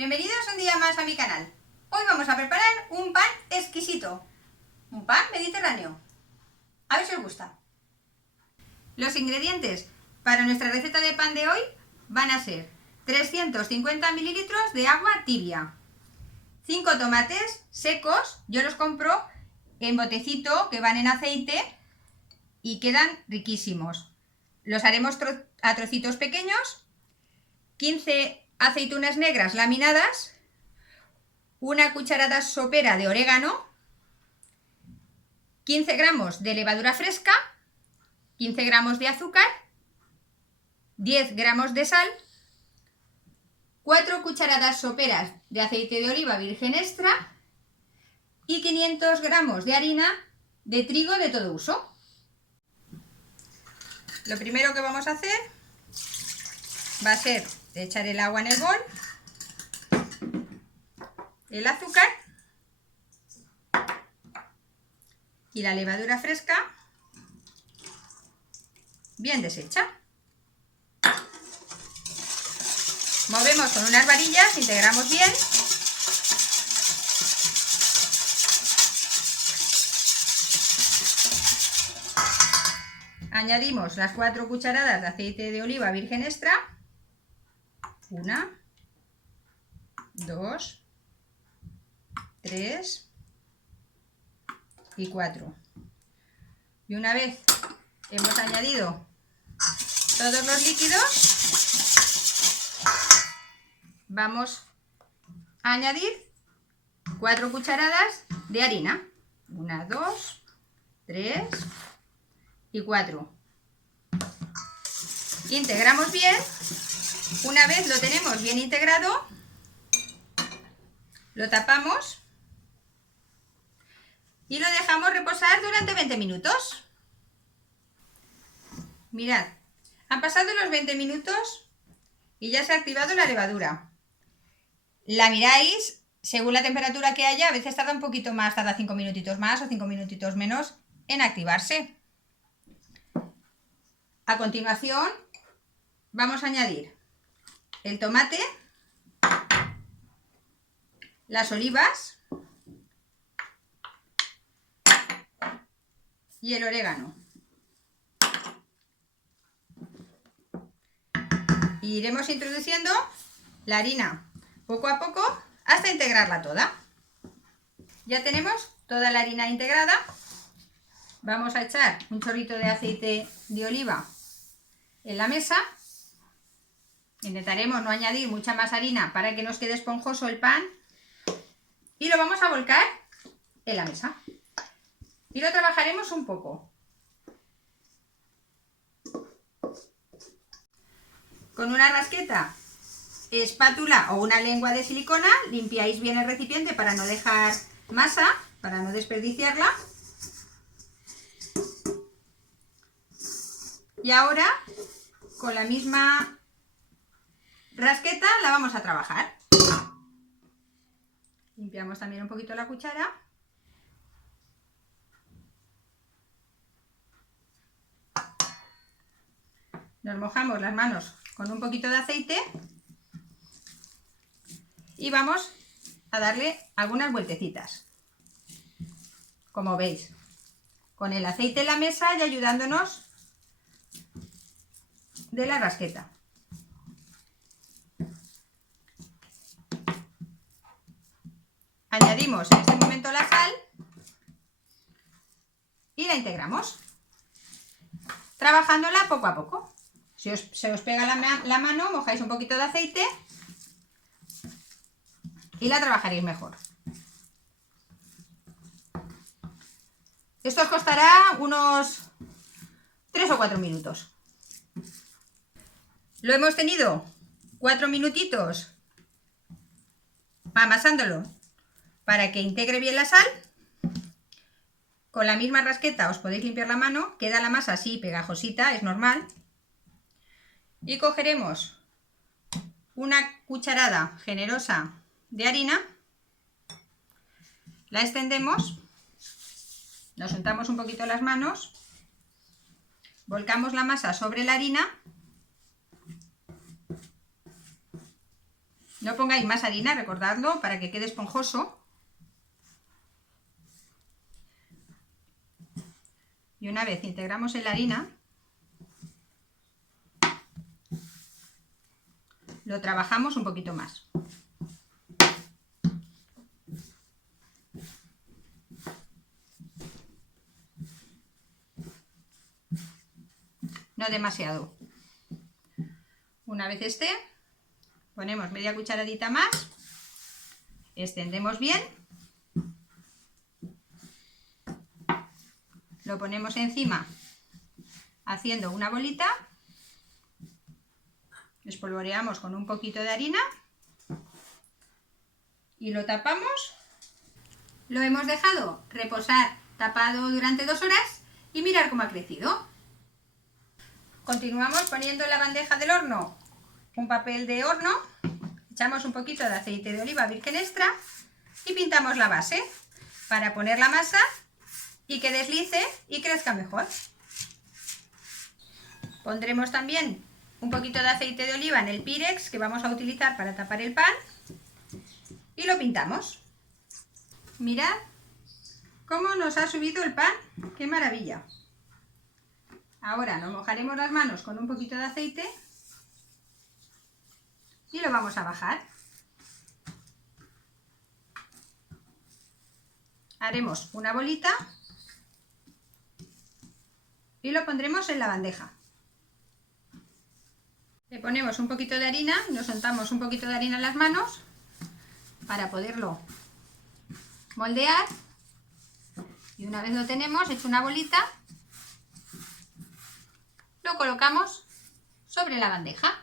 Bienvenidos un día más a mi canal. Hoy vamos a preparar un pan exquisito, un pan mediterráneo. A ver si os gusta. Los ingredientes para nuestra receta de pan de hoy van a ser 350 mililitros de agua tibia, 5 tomates secos, yo los compro en botecito que van en aceite y quedan riquísimos. Los haremos a trocitos pequeños, 15 aceitunas negras laminadas, una cucharada sopera de orégano, 15 gramos de levadura fresca, 15 gramos de azúcar, 10 gramos de sal, 4 cucharadas soperas de aceite de oliva virgen extra y 500 gramos de harina de trigo de todo uso. Lo primero que vamos a hacer va a ser echar el agua en el bol, el azúcar y la levadura fresca bien deshecha. Movemos con unas varillas, integramos bien. Añadimos las 4 cucharadas de aceite de oliva virgen extra. 1, 2, 3 y 4. Y una vez hemos añadido todos los líquidos, vamos a añadir 4 cucharadas de harina. 1, 2, 3 y 4. Integramos bien. Una vez lo tenemos bien integrado, lo tapamos y lo dejamos reposar durante 20 minutos. Mirad, han pasado los 20 minutos y ya se ha activado la levadura. La miráis según la temperatura que haya, a veces tarda un poquito más, tarda 5 minutitos más o 5 minutitos menos en activarse. A continuación vamos a añadir el tomate, las olivas y el orégano. Y iremos introduciendo la harina poco a poco hasta integrarla toda. Ya tenemos toda la harina integrada. Vamos a echar un chorrito de aceite de oliva en la mesa. Intentaremos no añadir mucha más harina para que nos quede esponjoso el pan. Y lo vamos a volcar en la mesa. Y lo trabajaremos un poco. Con una rasqueta, espátula o una lengua de silicona limpiáis bien el recipiente para no dejar masa, para no desperdiciarla. Y ahora, con la misma rasqueta, la vamos a trabajar. Limpiamos también un poquito la cuchara. Nos mojamos las manos con un poquito de aceite y vamos a darle algunas vueltecitas. Como veis, con el aceite en la mesa y ayudándonos de la rasqueta. Añadimos en este momento la sal y la integramos, trabajándola poco a poco. Si se os pega la mano, mojáis un poquito de aceite y la trabajaréis mejor. Esto os costará unos 3 o 4 minutos. Lo hemos tenido 4 minutitos amasándolo para que integre bien la sal. Con la misma rasqueta os podéis limpiar la mano, queda la masa así pegajosita, es normal. Y cogeremos una cucharada generosa de harina, la extendemos, nos untamos un poquito las manos, volcamos la masa sobre la harina No pongáis más harina, recordadlo, para que quede esponjoso. Y una vez integramos en la harina, lo trabajamos un poquito más. No demasiado. Una vez esté, ponemos media cucharadita más, extendemos bien, lo ponemos encima haciendo una bolita, espolvoreamos con un poquito de harina y lo tapamos. Lo hemos dejado reposar tapado durante 2 horas y mirar cómo ha crecido. Continuamos poniendo en la bandeja del horno un papel de horno, echamos un poquito de aceite de oliva virgen extra y pintamos la base para poner la masa y que deslice y crezca mejor. Pondremos también un poquito de aceite de oliva en el pirex que vamos a utilizar para tapar el pan y lo pintamos. Mirad cómo nos ha subido el pan, qué maravilla. Ahora nos mojaremos las manos con un poquito de aceite y lo vamos a bajar. Haremos una bolita y lo pondremos en la bandeja. Le ponemos un poquito de harina, nos untamos un poquito de harina en las manos para poderlo moldear. Y una vez lo tenemos hecho una bolita, lo colocamos sobre la bandeja.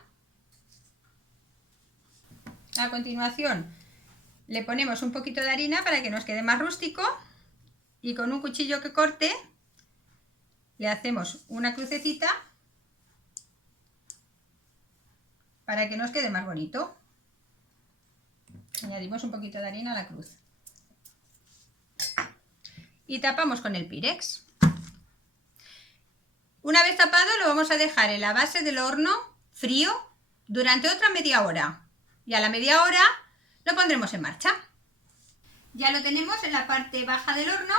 A continuación le ponemos un poquito de harina para que nos quede más rústico y con un cuchillo que corte le hacemos una crucecita para que nos quede más bonito. Añadimos un poquito de harina a la cruz y tapamos con el pirex. Una vez tapado lo vamos a dejar en la base del horno frío durante otra media hora y a la media hora lo pondremos en marcha. Ya lo tenemos en la parte baja del horno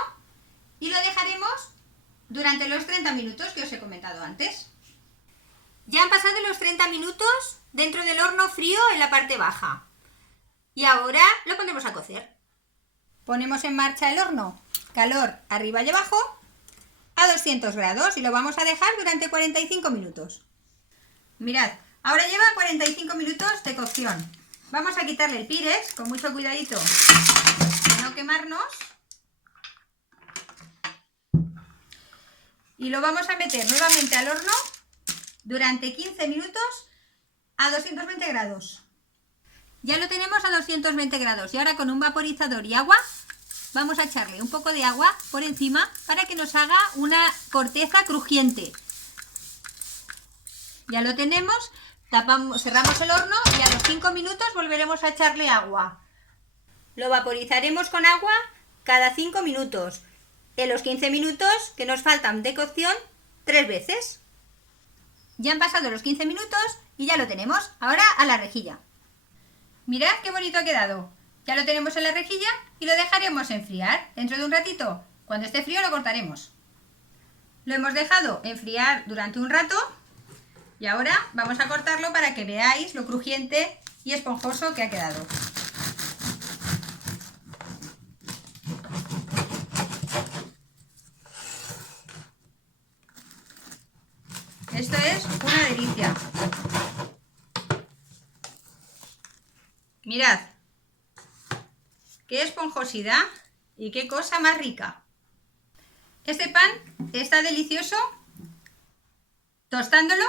y lo dejaremos durante los 30 minutos que os he comentado antes. Ya han pasado los 30 minutos dentro del horno frío en la parte baja y ahora lo pondremos a cocer. Ponemos en marcha el horno, calor arriba y abajo, a 200 grados y lo vamos a dejar durante 45 minutos. Mirad, ahora lleva 45 minutos de cocción. Vamos a quitarle el pirex con mucho cuidadito de no quemarnos y lo vamos a meter nuevamente al horno durante 15 minutos a 220 grados. Ya lo tenemos a 220 grados y ahora con un vaporizador y agua vamos a echarle un poco de agua por encima para que nos haga una corteza crujiente. Ya lo tenemos, tapamos, cerramos el horno y a los 5 minutos volveremos a echarle agua. Lo vaporizaremos con agua cada 5 minutos. En los 15 minutos que nos faltan de cocción, 3 veces. Ya han pasado los 15 minutos y ya lo tenemos. Ahora a la rejilla. Mirad qué bonito ha quedado. Ya lo tenemos en la rejilla y lo dejaremos enfriar. Dentro de un ratito, cuando esté frío, lo cortaremos. Lo hemos dejado enfriar durante un rato y ahora vamos a cortarlo para que veáis lo crujiente y esponjoso que ha quedado. Esto es una delicia. Mirad, qué esponjosidad y qué cosa más rica. Este pan está delicioso tostándolo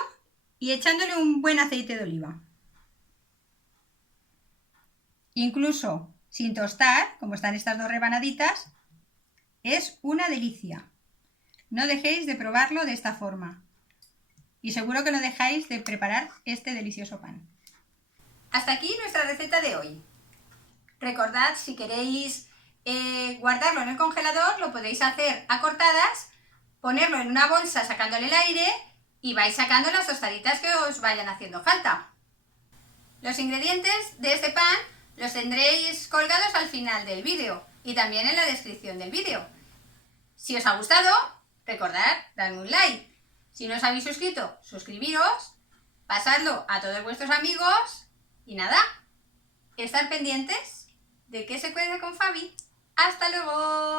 y echándole un buen aceite de oliva. Incluso sin tostar, como están estas 2 rebanaditas, es una delicia. No dejéis de probarlo de esta forma. Y seguro que no dejáis de preparar este delicioso pan. Hasta aquí nuestra receta de hoy. Recordad, si queréis guardarlo en el congelador, lo podéis hacer a cortadas, ponerlo en una bolsa sacándole el aire y vais sacando las tostaditas que os vayan haciendo falta. Los ingredientes de este pan los tendréis colgados al final del vídeo y también en la descripción del vídeo. Si os ha gustado, recordad darme un like. Si no os habéis suscrito, suscribiros, pasadlo a todos vuestros amigos y nada, estar pendientes de que se cuece con Fabi. ¡Hasta luego!